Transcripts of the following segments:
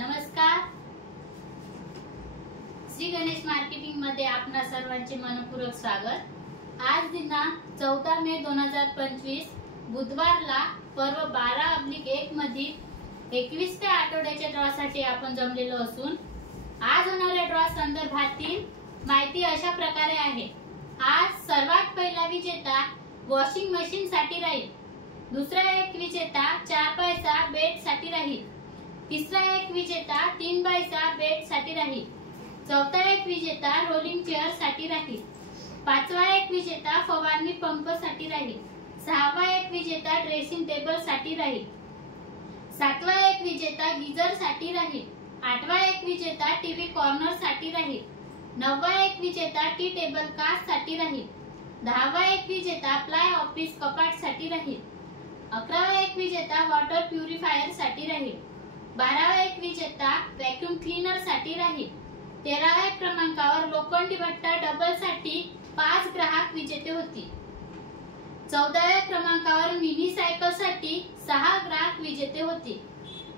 नमस्कार. श्री गणेश मार्केटिंग मध्ये आपणा सर्वांचे मनपूर्वक स्वागत. आज दिनांक 14 मे 2025 बुधवारला पर्व 12/1 मधील 21व्या आठवड्याच्या ड्रॉसाठी आपण जमलेलो असून आज होणाऱ्या ड्रॉ संदर्भातील माहिती अशा प्रकारे आहे. आज सर्वात पहिला विजेता वॉशिंग मशीन साठी राहील. दुसरा एक विजेता 4 पैसा बेड साठी राहील. तिसरा एक विजेता 3 पैसा बेड साठी राहील. चौथा एक विजेता रोलिंग चेअर साठी राहील. पाचवा एक विजेता फवारणी पंप साठी राहील. सहावा एक विजेता ड्रेसिंग टेबल साठी राहील. सातवा एक विजेता गीजर साठी राहील. आठवा एक विजेता टीव्ही कॉर्नर साठी राहील. नववा एक विजेता टी टेबल कास्ट साठी राहील. दहावा एक विजेता प्लाय ऑफिस कपाट साठी राहील. 11वा एक विजेता वॉटर प्युरिफायर साठी राहील. 12वा एक विजेता व्हॅक्यूम क्लीनर साठी राहील. 13व्या क्रमांकावर लोखंडी भट्टा डबल साठी 5 ग्राहक विजेते होती. 14व्या क्रमांकावर मिनी सायकल साठी 6 ग्राहक विजेते होते.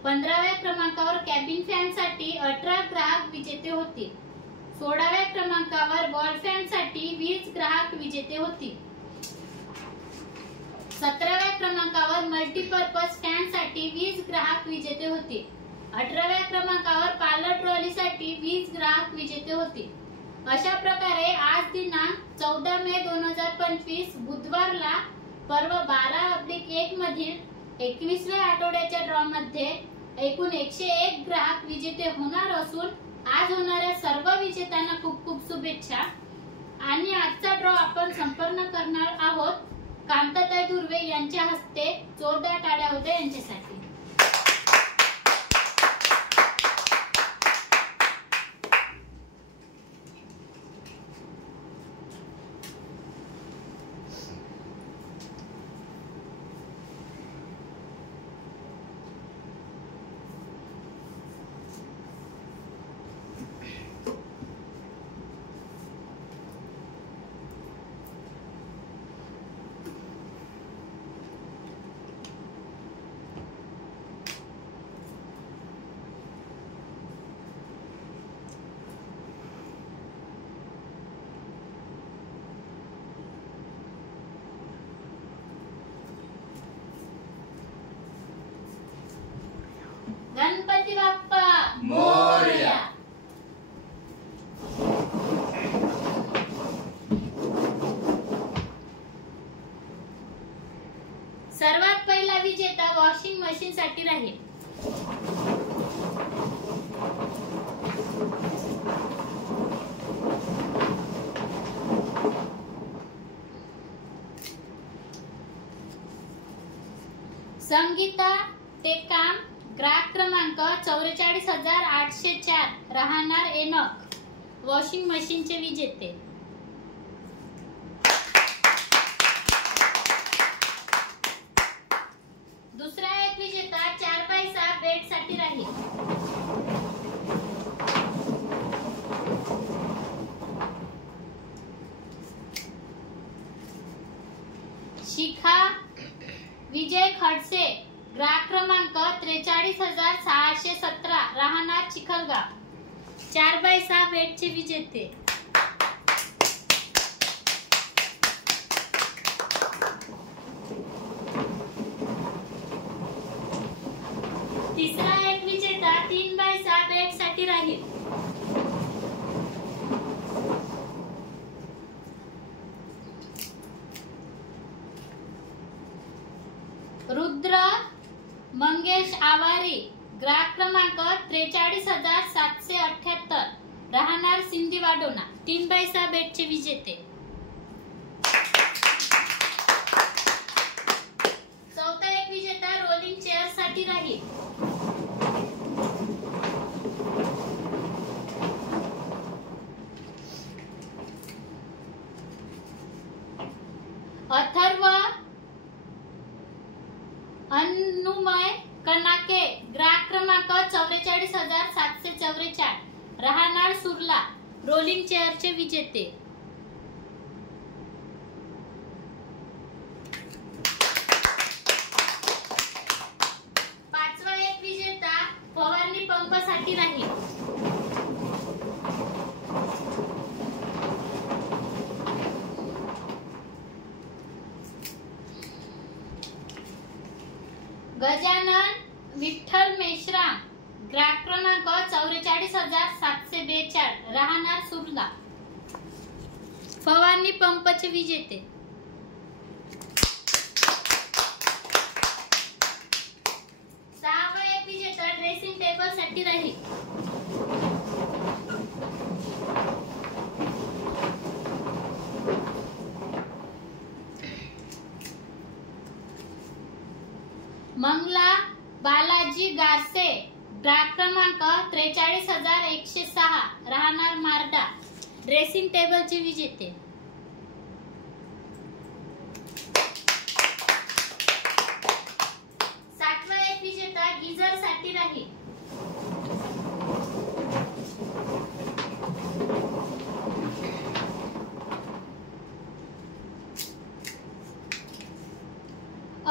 15व्या क्रमांकावर कॅबिन फॅन साठी 18 ग्राहक विजेते होते. 16व्या क्रमांकावर वॉल फॅन साठी 20 ग्राहक विजेते होते. 17व्या क्रमांकावर मल्टीपर्पज फॅन साठी 20 ग्राहक विजेते होते. 18व्या क्रमांकावर पार्लर ट्रॉली साठी 20 ग्राहक विजेते होते. अशा प्रकारे आज दिनांक 14 मे 2025 बुधवारला पर्व 12/1 मधील 21व्या आठवड्याच्या ड्रॉ मध्ये एकूण 101 ग्राहक विजेते होणार असून आज होणाऱ्या सर्व विजेत्यांना खूप खूप शुभेच्छा. आणि आजचा ड्रॉ आपण संपन्न करणार आहोत कांताताई दुर्वे यांच्या हस्ते. जोरदार टाळ्या होत्या यांच्यासाठी. गणपती बाप्पा मोरया. सर्वात पहिला विजेता वॉशिंग मशीन साठी राहील. संगीता टेकाम, ग्राहक क्रमांक 44,804, राहणार एनक, वॉशिंग मशीनचे विजेते. दुसरा एक विजेता 4 पैसा बेड साठी राहील. शिखा विजय खडसे, ग्राहक क्रमांक 43,617, राहणार चिखलगाव, 4 पैसा बेडचे विजेते. तिसरा एक विजेता 3 पैसा बेड साठी राहील. रुद्र मंगेश आवारी, ग्राहक क्रमांक 43,778, राहणार सिंधी वाडोना, 3 पैसा बेडचे विजेते. चौथा एक विजेता रोलिंग चेअर साठी राहील. अथर्व अनुमय कनाके, ग्राहक क्रमांक 44,744, राहणार सुरला, रोलिंग चेअरचे विजेते. पंपासाठी गजानन विठ्ठल मेश्राम, ग्राहक क्रमांक 44,742, राहणार सुरला, फवारणी पंपचे विजेते. सहावा एक विजेता ड्रेसिंग टेबल साठी राहील. मंगला बालाजी गारसे, ग्राहक क्रमांक 43,106, राहणार मारडा, ड्रेसिंग टेबलचे विजेते. सातवा एक विजेता गीझर साठी राहील.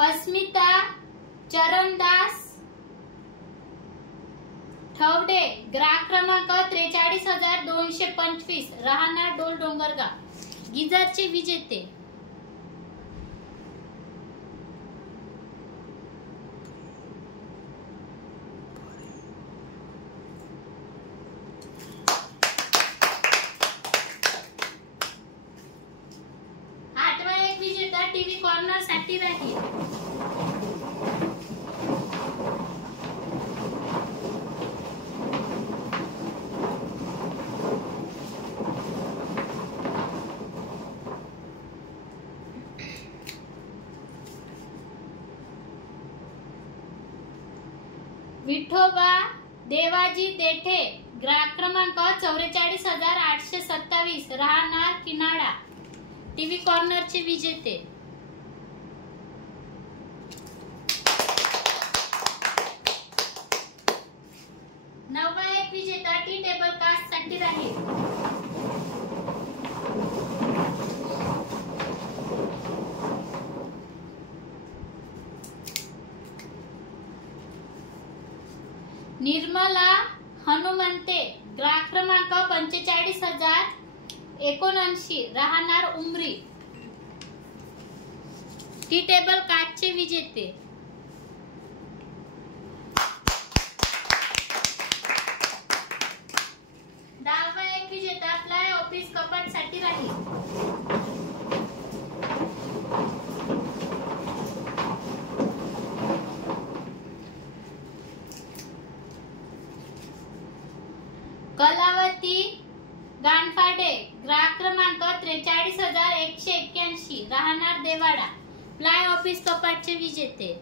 अस्मिता चरणदास ठवडे, ग्राहक क्रमांक 43,225, राहणार डोल डोंगरगाव, गीझरचे विजेते. आठवा एक विजेता टीव्ही कॉर्नर साठी राहील. विठोबा देवाजी देठे, ग्राहक क्रमांक 44,827, राहणार किनाळा, टीव्ही कॉर्नरचे विजेते. नववा एक विजेता टी टेबल कास्ट साठी राहील. निर्मला हनुमंते, ग्राहक क्रमांक 45,079, राहणार उमरी, टी टेबल काचचे विजेते. दहावा एक विजेता फ्लाय ऑफिस कपाट साठी राहील. कलावती गानफाडे, ग्राहक क्रमांक 43,181, राहणार देवाडा, फ्लाय ऑफिस कपाटचे विजेते.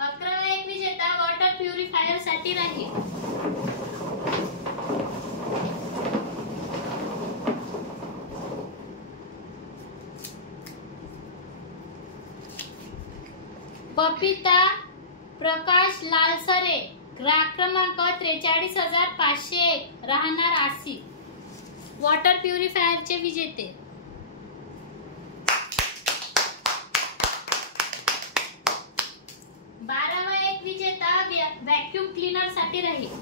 अकरावा एक विजेता वॉटर प्युरिफायर साठी राहील. बबिता प्रकाश लालसरे, ग्राहक क्रमांक 43,501, राहणार आसी, वॉटर प्युरिफायरचे विजेते. बारावा एक विजेता व्हॅक्यूम क्लीनर साठी राहील.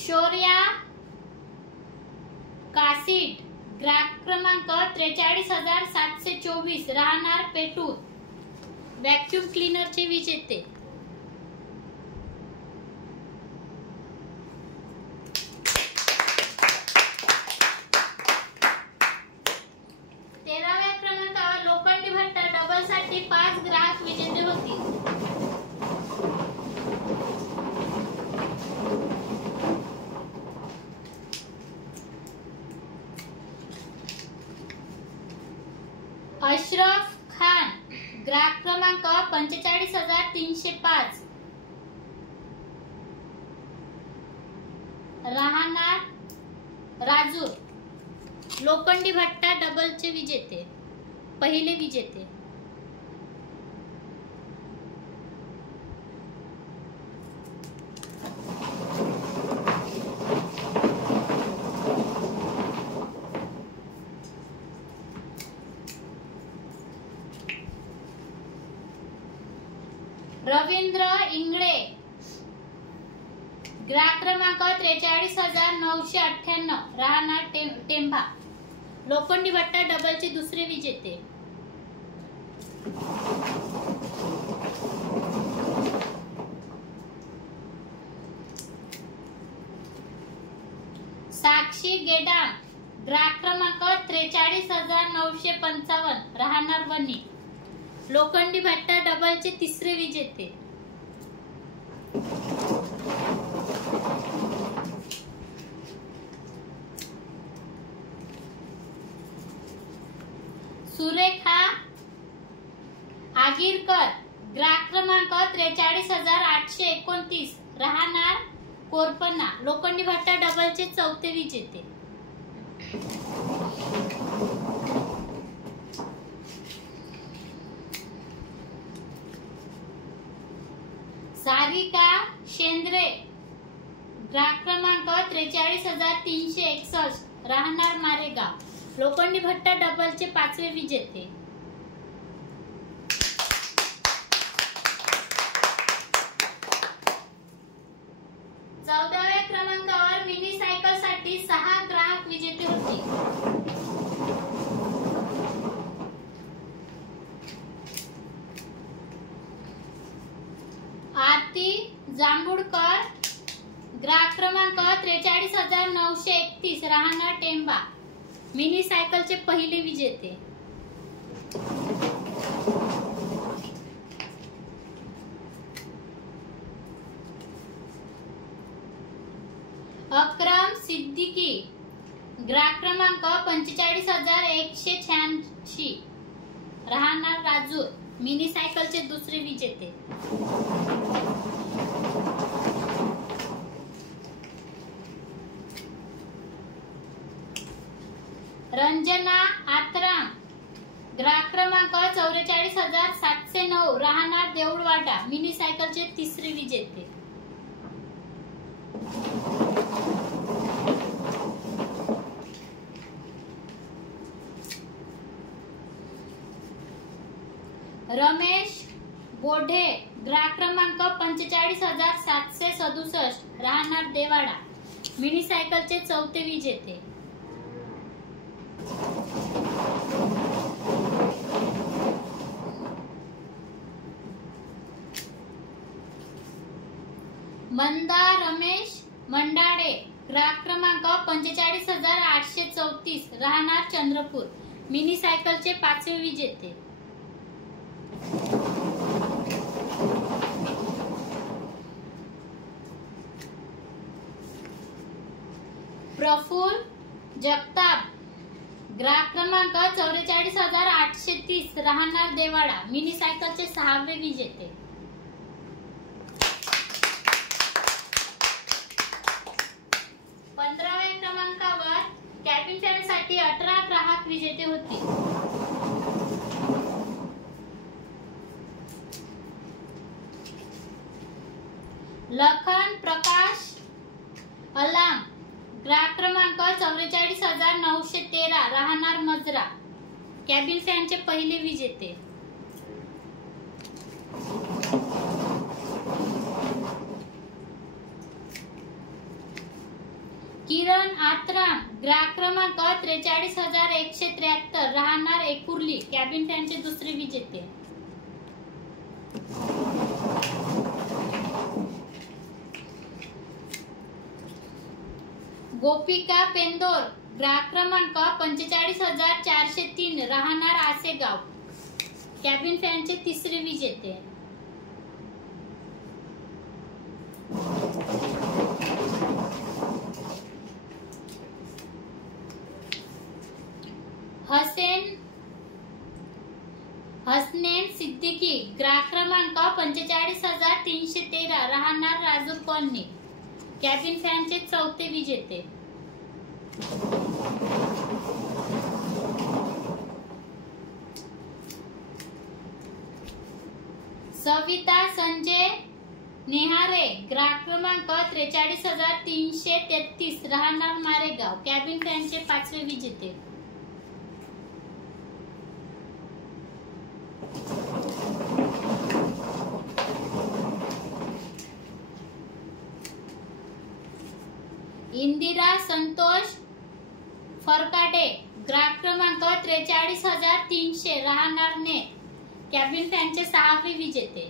शौर्या कासिट, ग्राहक क्रमांक 43,724, राहणार पेटूर, व्हॅक्यूम क्लीनरचे विजेते. तेराव्या क्रमांकावर लोखंडी भट्टा डबल साठी 5 ग्राहक विजेते होतील. अशरफ खान, ग्राहक क्रमांक 45,305, राहणार राजूर, लोखंडी भट्टा डबलचे विजेते, पहिले विजेते. रवींद्र इंगळे ग्राहक क्रमांक 43,998 राहणार टेंभा, लोखंडी भट्टा डबलचे दुसरे विजेते. साक्षी गेडाम ग्राहक क्रमांक 43,955 राहणार वणी, लोखंडी भट्टा डबलचे तिसरे विजेते. सुरेखा आगीरकर ग्राहक क्रमांक 43,829 राहणार कोरपना, लोखंडी भट्टा डबलचे चौथे विजेते. सारिका शेंद्रे ग्राहक क्रमांक 43,361 राहणार मारेगाव, लोखंडी भट्टा डबलचे पाचवे विजेते. चौदाव्या क्रमांकावर मिनी सायकल साठी 6 ग्राहक विजेते होते. आरती जांभूळकर ग्राहक क्रमांक 43,931 राहणार टेंबा, मिनी सायकलचे पहिले विजेते. अक्रम सिद्दीकी ग्राहक क्रमांक 45,186 राहणार राजूर, मिनी सायकलचे दुसरे विजेते. रंजना आत्राम ग्राहक क्रमांक 44,709 राहणार देऊळवाडा, मिनी सायकलचे तिसरे विजेते. रमेश बोढे ग्राहक क्रमांक 45,767 राहणार देवाडा, मिनी सायकलचे चौथे विजेते. मंदा रमेश मंडाळे ग्राहक क्रमांक 45,834 राहणार चंद्रपूर, मिनी सायकलचे पाचवे विजेते. प्रफुल्ल जगताप ग्राहक क्रमांक 44,830 राहणार देवाडा, मिनी सायकलचे सहावे विजेते. क्रमांकावर कॅबिन फॅन साठी 18 ग्राहक विजेते होते. लखन प्रकाश अलाम ग्राहक क्रमांक 44,913 राहणार मजरा, कॅबिन फॅनचे पहिले विजेते. किरण आत्राम ग्राहक क्रमांक 43,173 राहणार एकुर्ली, कॅबिन फॅनचे दुसरे विजेते. गोपिका पेंदोर ग्राहक क्रमांक 45,403 राहणार आसेगाव, कॅबिन फॅनचे तिसरे विजेते. हसनैन सिद्दीकी ग्राहक क्रमांक 45,313 राहणार राजूर कॉलनी, कॅबिन फॅनचे चौथे विजेते. सविता संजय नेहारे ग्राहक क्रमांक 43,333 राहणार मारेगाव, कॅबिन फॅनचे पाचवे विजेते. इंदिरा संतोष फरकाटे ग्राहक क्रमांक 43,300 राहणार ने कॅबिन फॅनचे 6वे विजेते.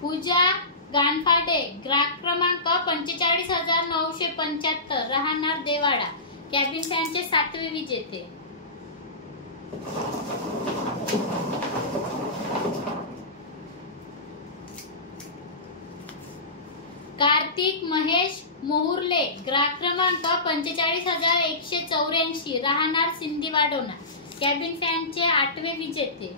पूजा गानफाटे ग्राहक क्रमांक 45,975 राहणार देवाडा कॅबिन फॅनचे 7वे विजेते. कार्तिक महेश मोहुर्ले ग्राहक क्रमांक 45,184 राहणार सिंधी वाडोना कॅबिन फॅनचे 8वे विजेते.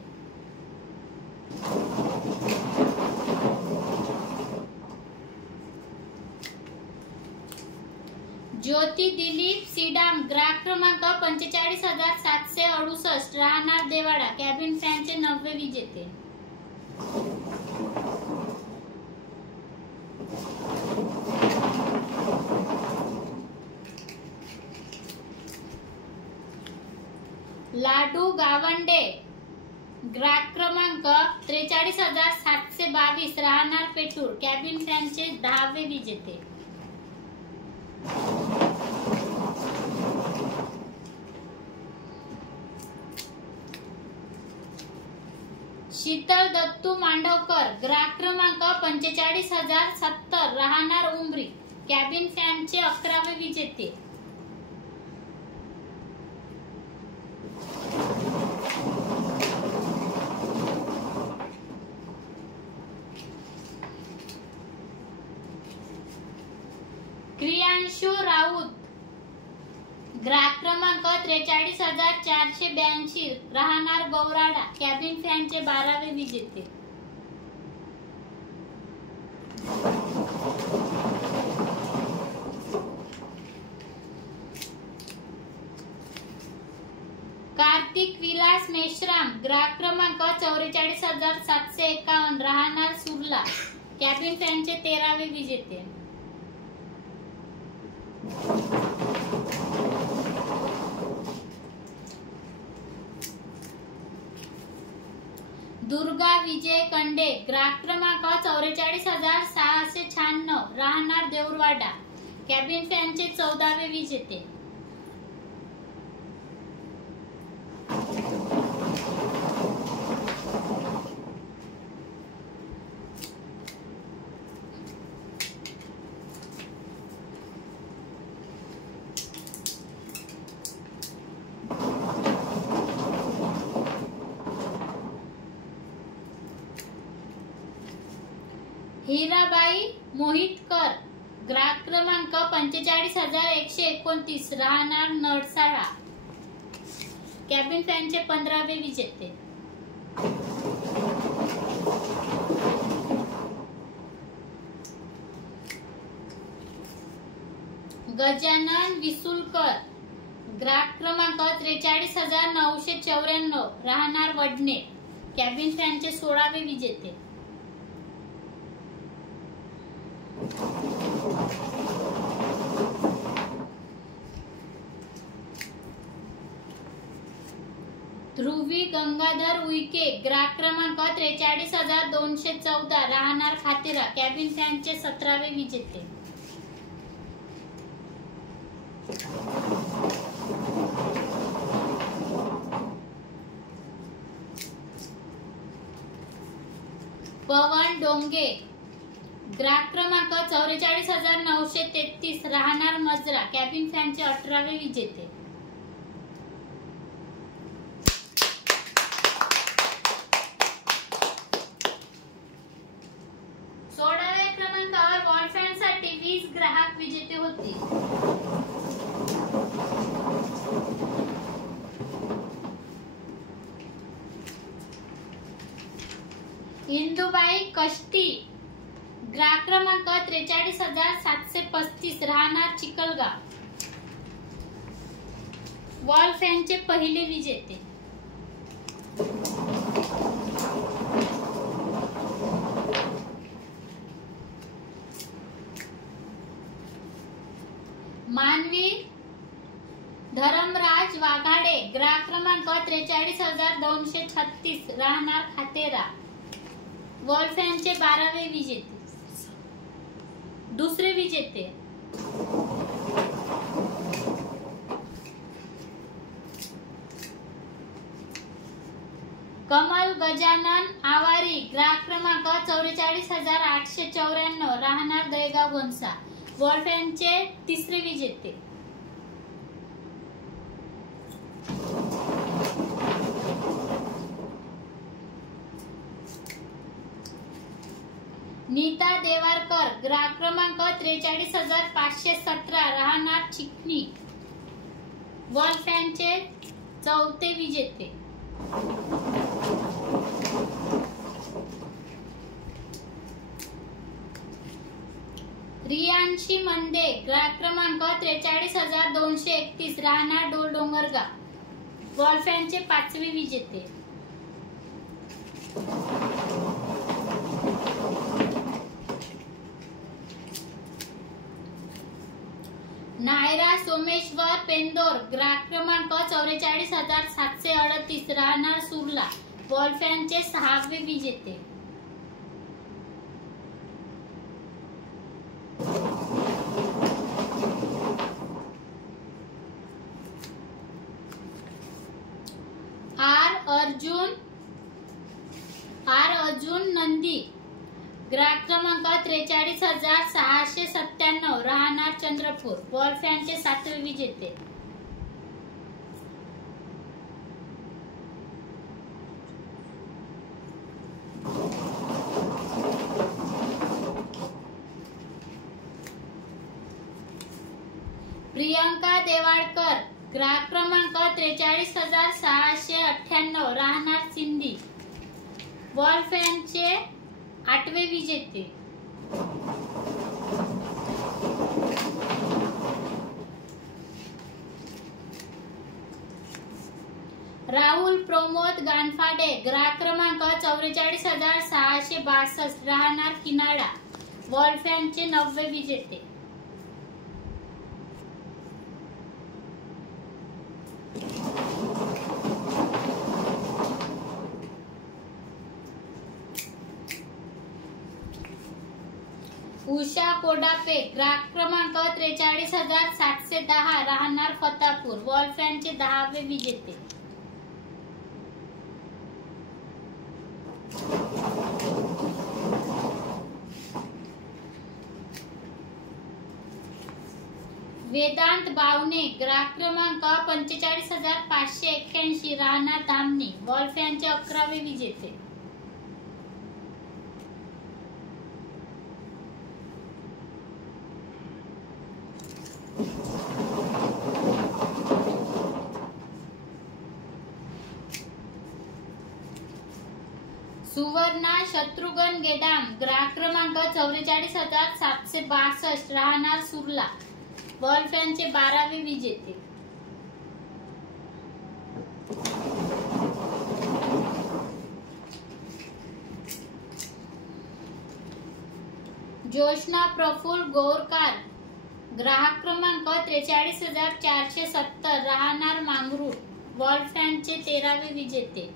ज्योती दिलीप सीडाम ग्राहक क्रमांक 45,768 राहणार देवाडा कॅबिन फॅनचे 9वे विजेते. लाडू गावंडे ग्राहक क्रमांक 43,722 राहणार पेटूर कॅबिन फॅनचे 10वे विजेते. शीतल दत्तू मांडवकर ग्राहक क्रमांक 45,070 राहणार उमरी कॅबिन फॅनचे 11वे विजेते. क्रियांशु राऊत ग्राहक क्रमांक 43,482 राहणार गौराडा कॅबिन फॅनचे 12वे विजेते. कार्तिक विलास मेश्राम ग्राहक क्रमांक 44,751 राहणार सुरला कॅबिन फॅनचे 13वे विजेते. दुर्गा विजय कंडे ग्राहक क्रमांक 44,696 राहणार देऊरवाडा कॅबिन फॅनचे 14वे विजेते. हिराबाई मोहितकर ग्राहक क्रमांक 45,129 राहणार नरसाळा कॅबिन फॅनचे 15वे विजेते. गजानन विसुलकर ग्राहक क्रमांक 43,994 राहणार वडणे कॅबिन फॅनचे 16वे विजेते. ध्रुवी गंगाधर उईके ग्राहक क्रमांक 43,214 राहणार खातेरा कॅबिन फॅनचे 17वे विजेते. पवन डोंगे ग्राहक क्रमांक 44,933 राहणार मजरा कॅबिन फॅनचे 18वे विजेते. साठी 20 ग्राहक विजेते होते. इंदुबाई कष्टी ग्राहक क्रमांक 43,735 राहणार चिखलगाव वॉल फॅनचे पहिले विजेते. मानवी धर्मराज वाघाडे ग्राहक क्रमांक 43,236 राहणार खातेरा वॉलफॅनचे 12वे विजेते दुसरे विजेते। कमल गजानन आवारी ग्राहक क्रमांक 44,894 राहणार दहेगाव घोणसा वॉलफॅनचे तिसरे विजेते। नीता देवारकर ग्राहक क्रमांक 43,517 राहणार चिखली वॉलफॅनचे चौथे विजेते। रियांशी मंदे ग्राहक क्रमांक 43,231 राहणार डोल डोंगरगाव वॉलफॅनचे 5वे विजेते। नायरा सोमेश्वर पेंदोर ग्राहक क्रमांक 44,738 राहणार सुरला वॉलफॅनचे 6वे विजेते। आर अर्जुन नंदी ग्राहक क्रमांक 43,697 राहणार चंद्रपूर वॉलफॅनचे 7वे विजेते। प्रियंका देवाळकर ग्राहक क्रमांक 43,698 राहणार सिंधी वॉलफॅनचे 8वे विजेते। राहुल प्रमोद गानफाडे ग्राहक क्रमांक 44,662 राहणार किनाळा वॉलफॅनचे 9वे विजेते। उषा कोडापे ग्राहक क्रमांक 43,710 राहणार फतापूर वॉलफॅनचे 10वे विजेते। वेदांत बावणे ग्राहक क्रमांक 45,581 राहणार धामणी वॉलफॅनचे 11वे विजेते। सुवर्णा शत्रुघ्न गेडाम ग्राहक क्रमांक 44,762 राहणार सुरला वॉलफॅनचे 12वे विजेते। जोशना प्रफुल्ल गोरकार ग्राहक क्रमांक 43,470 राहणार मांगरूळ वॉलफॅनचे 13वे विजेते।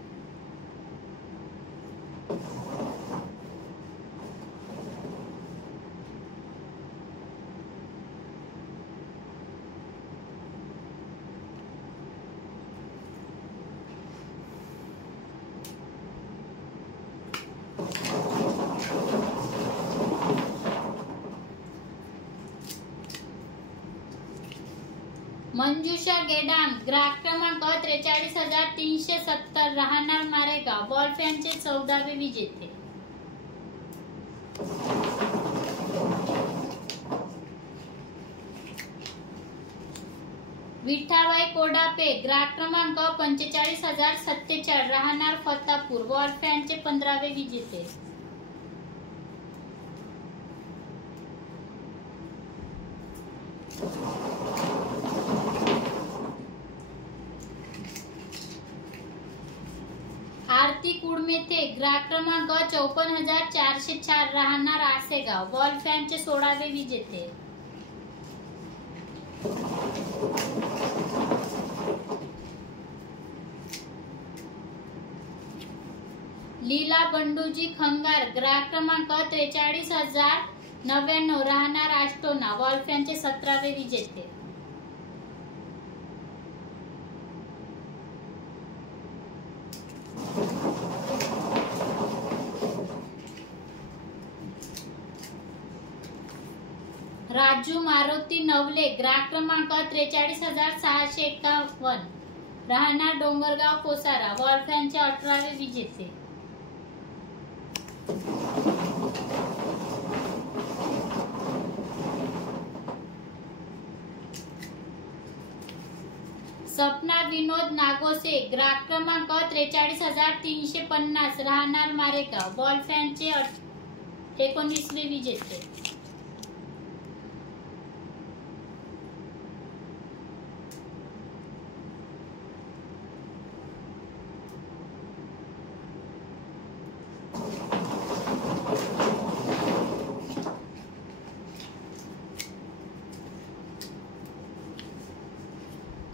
मंजुषा गेडाम ग्राहक क्रमांक 43,370 राहणार मारेगाव वॉलफॅनचे 14वे विजेते। विठाबाई कोडापे ग्राहक क्रमांक 45,047 राहणार फतापूर वॉलफॅनचे 15वे विजेते। आरती कुडमेथे ग्राहक क्रमांक 54,404 राहणार आसेगाव वॉलफॅनचे 16वे विजेते। लीला बंडूजी खंगार, ग्राहक क्रमांक 43,099, राहणार आष्टोना, वॉल्फॅनचे 17वे विजेते. राजू मारुती नवले, ग्राहक क्रमांक 43,651, राहणार डोंगरगाव कोसारा, वॉल्फॅनचे 18वे विजेते. सपना विनोद नागोसे, ग्राहक क्रमांक 43,350, राहणार मारेगाव, वॉल्फॅनचे 19वे विजेते.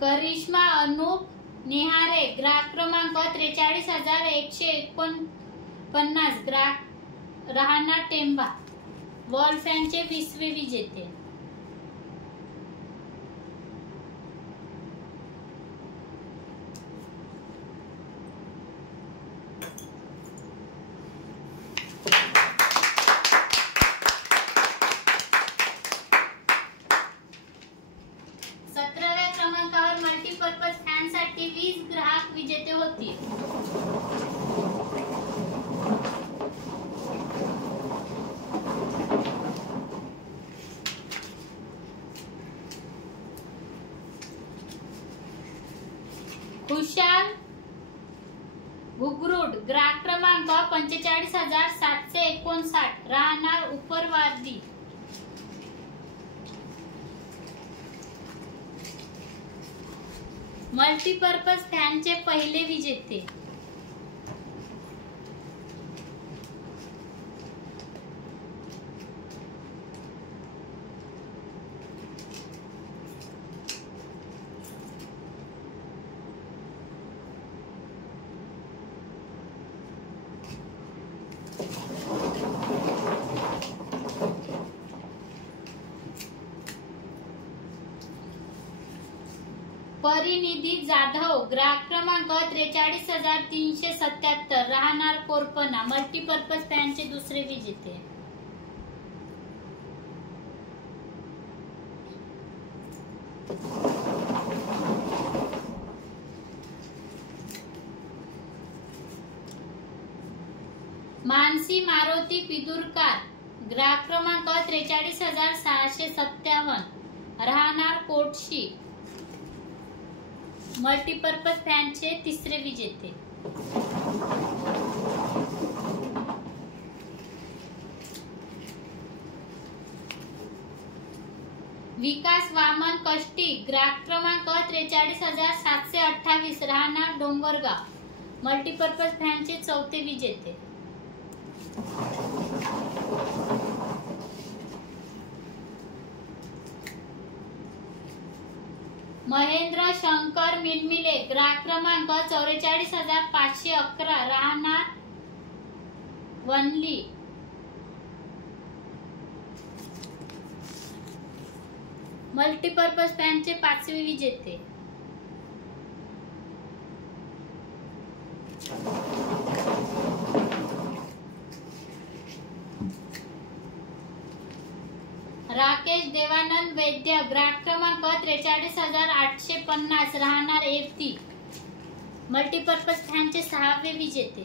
करिश्मा अनूप निहारे, ग्राहक क्रमांक 43,149, राहणार टेंबा, वॉल्फॅनचे 20वे विजेते. मल्टीपर्पज फॅनसाठी 20 ग्राहक विजेते होतील. खुशाल घुगरुड, ग्राहक क्रमांक 45,759, राहणार उपरवादी, मल्टीपर्पज फॅनचे पहिले विजेते. परिनिधी जाधव, ग्राहक क्रमांक 43,377, राहणार कोरपना, मल्टीपर्पज फॅनचे 2रे विजेते. मानसी मारुती पिदुरकार, ग्राहक क्रमांक 43,657, राहणार कोटशी, मल्टीपर्पज फॅनचे 3रे विजेते. विकास वामन कष्टी, ग्राहक क्रमांक 43,728, राहणार डोंगरगाव, मल्टीपर्पज फॅनचे 4थे विजेते. महेंद्र शंकर मिलमिले, ग्राहक क्रमांक 44,511, राहणार वनली, मल्टीपर्पज फॅनचे 5वे विजेते. राकेश देवानंद वैद्य, ग्राहक क्रमांक 43,850, राहणार एफती, मल्टीपर्पज फॅनचे 6वे विजेते.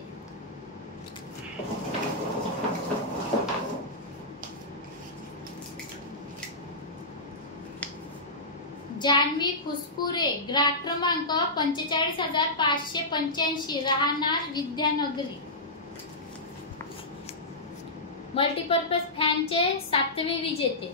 जान्हवी खुसपुरे, ग्राहक क्रमांक 45,585, राहणार विद्यानगरी, मल्टीपर्पज फॅनचे 7वे विजेते.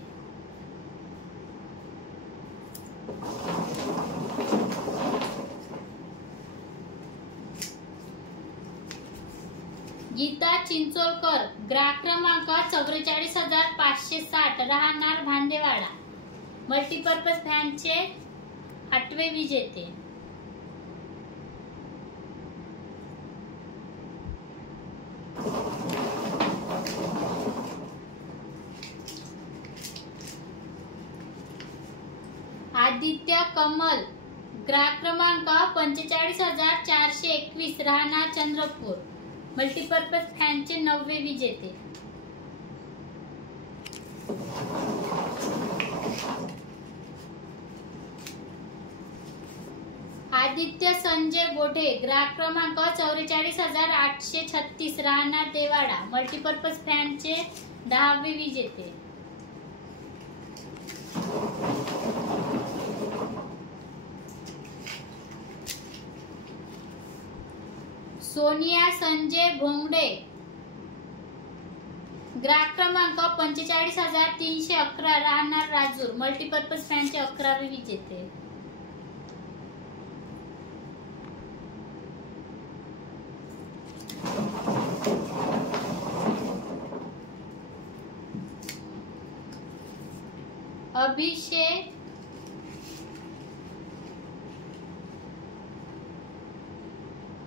गीता चिंचोलकर, ग्राहक क्रमांक 44,560, राहणार भांदेवाडा, मल्टीपर्पज फॅनचे 8वे विजेते. आदित्य कमल, ग्राहक क्रमांक 45,421, राहणार चंद्रपूर, मल्टीपर्पज फॅनचे 9वे विजेते. आदित्य संजय गोढे, ग्राहक क्रमांक 44,836, राहणार देवाडा, मल्टीपर्पज फॅनचे 10वे विजेते. सोनिया संजय भोंगडे, ग्राहक क्रमांक 45,311, राहणार राजूर, मल्टीपर्पज फॅनचे 11वे विजेते. अभिषेक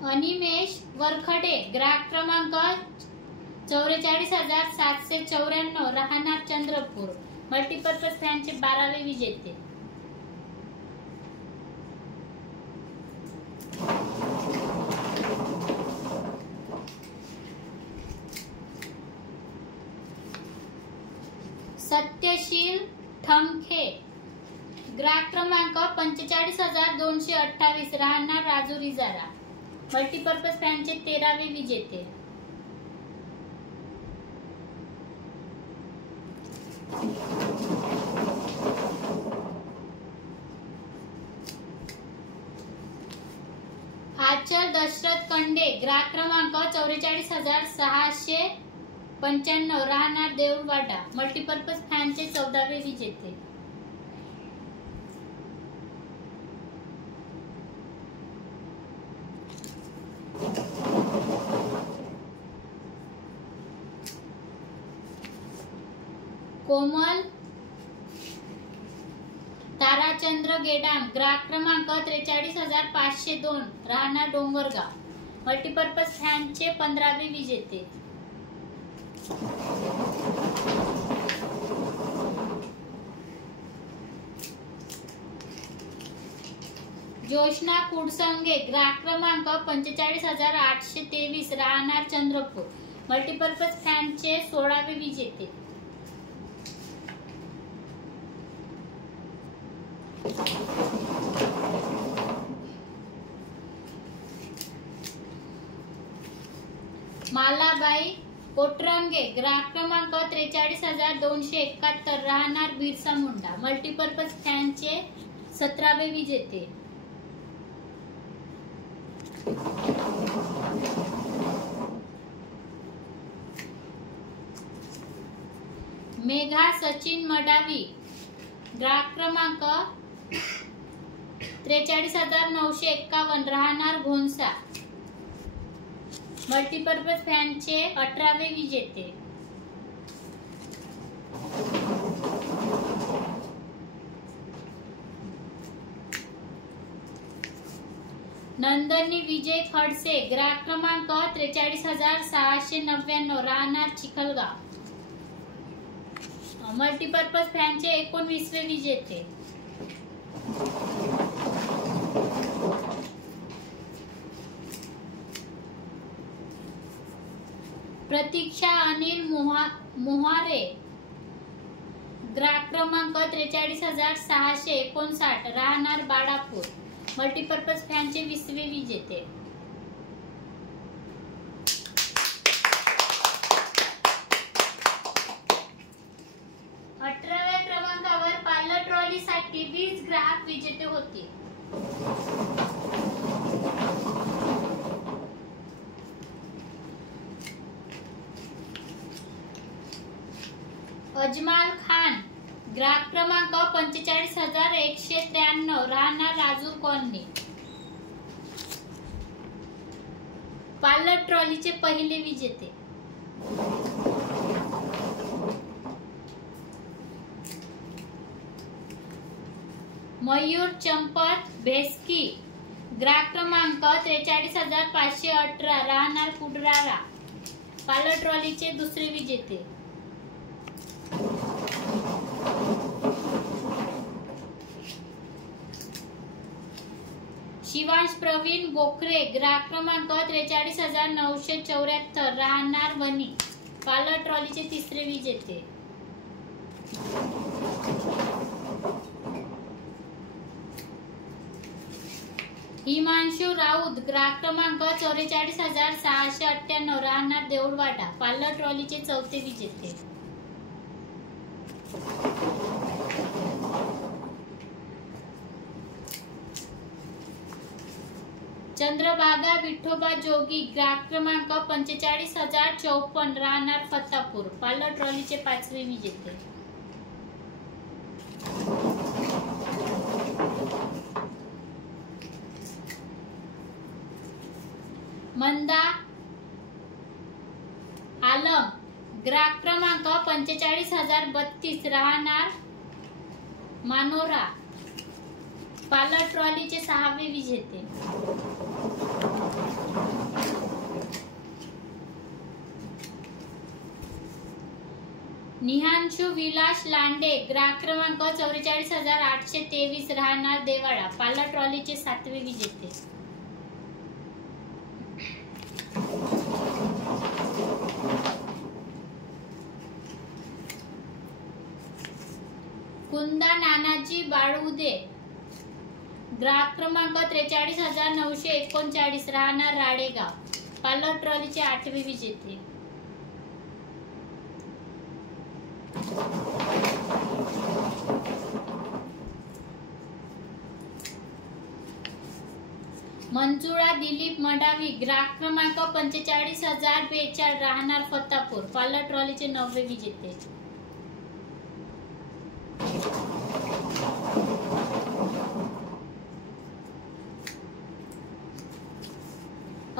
अनिमेश वरखडे, ग्राहक क्रमांक 44,794, राहणार चंद्रपूर, मल्टीपर्पज फॅनचे 12वे विजेते. सत्यशील ठमखे, ग्राहक क्रमांक 45,228, राहणार राजूर इजारा, मल्टीपर्पज फॅनचे 13वे विजेते. आचल दशरथ कंडे, ग्राहक क्रमांक 44,695, राहणार देऊळवाडा, मल्टीपर्पज फॅनचे 14वे विजेते. कोमल ताराचंद्र गेडाम, ग्राहक क्रमांक 43,502, राहणार डोंगरगाव, मल्टीपर्पज फॅनचे 15वे विजेते. जोशना कुडसंगे, ग्राहक क्रमांक 45,823, राहणार चंद्रपूर, मल्टीपर्पज फॅनचे 16वे विजेते. मालाबाई कोटरंगे, ग्राहक क्रमांक 43,271, राहणार बिरसा मुंडा, मल्टीपर्पज फॅनचे 17वे विजेते. मेघा सचिन मडावी, ग्राहक क्रमांक 43,951, राहणार घोणसा, मल्टीपर्पज फॅनचे 18वे विजेते. नंदनी विजय खडसे, ग्राहक क्रमांक 43,699, राहणार चिखलगाव, मल्टीपर्पज फॅनचे 19वे विजेते. प्रतीक्षा अनिल मोहारे, ग्राहक क्रमांक 43,659, राहणार बाळापूर, मल्टीपर्पज फॅनचे 20वे विजेते. साठी 20 ग्राहक विजेते होते. अजमाल खान, ग्राहक क्रमांक 45,193, राहणार राजूर कॉलनी, पार्लर ट्रॉलीचे पहिले विजेते. मयूर चंपत भेस्की, ग्राहक क्रमांक 43,518, राहणार कुडराळा, पालर ट्रॉलीचे दुसरे विजेते. शिवांश प्रवीण गोखरे, ग्राहक क्रमांक 43,974, राहणार वणी, पालर ट्रॉलीचे तिसरे विजेते. हिमांशु राऊत, ग्राहक क्रमांक 44,698, राहणार देऊळवाडा, पालर ट्रॉलीचे चौथे विजेते. चंद्रभागा विठोबा जोगी, ग्राहक क्रमांक 45,054, राहणार फत्तापूर, पालर ट्रॉलीचे पाचवे विजेते. मंदा आलम, ग्राहक क्रमांक 45,032, राहणार मानोरा, पालर ट्रॉलीचे सहावे विजेते. निहांशु विलास लांडे, ग्राहक क्रमांक 44,823, राहणार देवाळा, पालर ट्रॉलीचे सातवे विजेते. कुंदा नानाजी बाळुदे, ग्राहक क्रमांक 43,939, राहणार राडेगाव, पालर ट्रॉलीचे आठवे विजेते. मंजुळा दिलीप मडावी, ग्राहक क्रमांक 45,042, राहणार फत्तापूर, पालर ट्रॉलीचे नववे विजेते.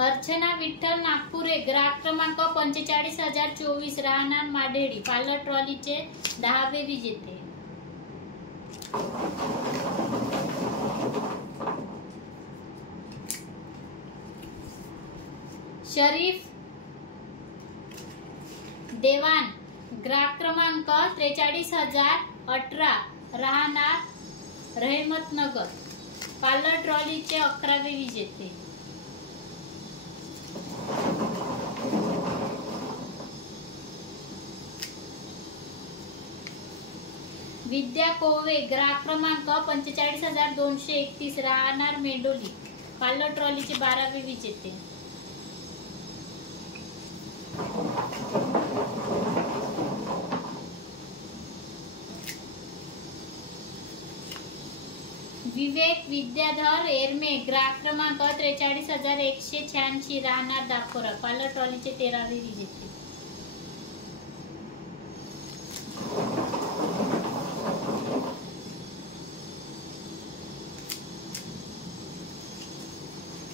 अर्चना विठ्ठल नागपुरे, ग्राहक क्रमांक 45,024, राहणार माढेडी, पालर ट्रॉलीचे 10वे विजेते. शरीफ देवान, ग्राहक क्रमांक 43,018, राहणार रहमतनगर, पालर ट्रॉलीचे 11वे विजेते. विद्या कोवे, ग्राहक क्रमांक 45,231, राहणार मेंडोली, पालर ट्रॉलीचे 12वे विजेते. विवेक विद्याधर एरमे, ग्राहक क्रमांक 43,186, राहणार दापोरा, पालर ट्रॉलीचे 13वे विजेते.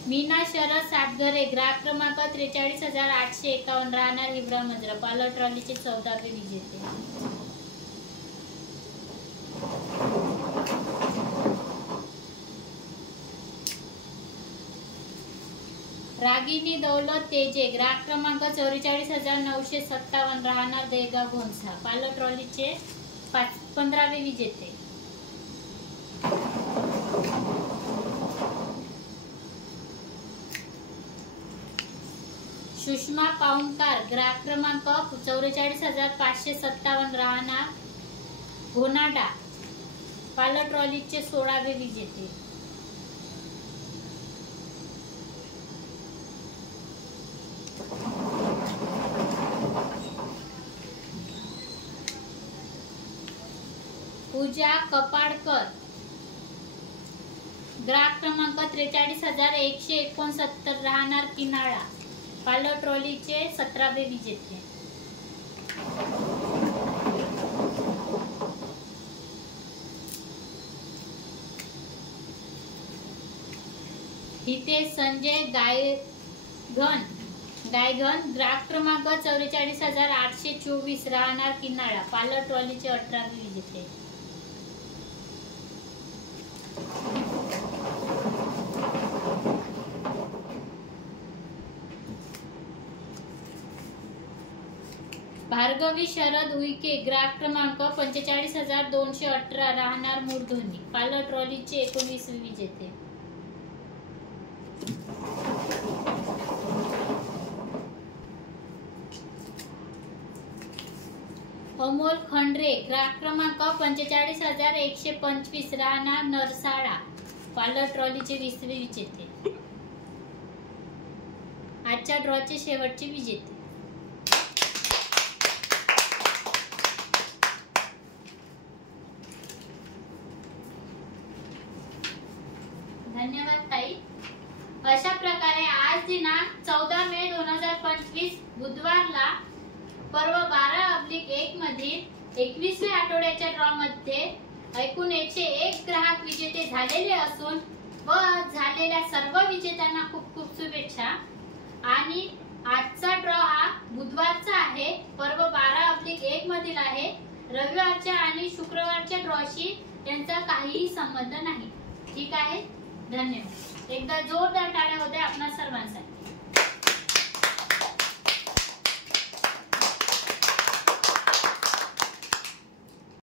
मीना शरद सातघरे, ग्राहक क्रमांक 43,851, राहणार हिवरा मजरा, पालर ट्रॉलीचे 14वे विजेते. रागिनी दौलत तेजे, ग्राहक क्रमांक 44,957, राहणार देगाव घोणसा, पालर ट्रॉलीचे 15वे विजेते. सुषमा पाऊनकार, ग्राहक क्रमांक 44,557, राहणार घोनाडा, पालर ट्रॉलीचे 16वे विजेते. पूजा कपाडकर, ग्राहक क्रमांक 43,169, राहणार किनाळा, पालर ट्रॉलीचे 17वे विजेते. हितेश संजय गायघन, ग्राहक क्रमांक 44,824, राहणार किनाळा, पालर ट्रॉलीचे 18वे विजेते. भार्गवी शरद उईके, ग्राहक क्रमांक 45,218, राहणार मूळधोनी, पार्लर ट्रॉलीचे 19 विजेते. अमोल खंडरे, ग्राहक क्रमांक 45,125, राहणार नरसाळा, पार्लर ट्रॉलीचे 20 विजेते. आजच्या ड्रॉचे शेवटचे विजेते. धन्यवाद ताई. अशा प्रकारे आज दिनांक 14 मे 2025 बुधवारला पर्व 12/1 मधील 21व्या आठवड्याच्या ड्रॉ मध्ये एकूण 101 ग्राहक विजेते झालेले असून व झालेल्या सर्व विजेत्यांना खूप खूप शुभेच्छा. आणि आजचा ड्रॉ हा बुधवारचा आहे, पर्व 12/1 मधील आहे. रविवारच्या आणि शुक्रवारच्या ड्रॉशी यांचा काहीही संबंध नाही. ठीक आहे. धन्यवाद. एकदा जोरदार टाळ्या होत्या आपणा सर्वांसाठी.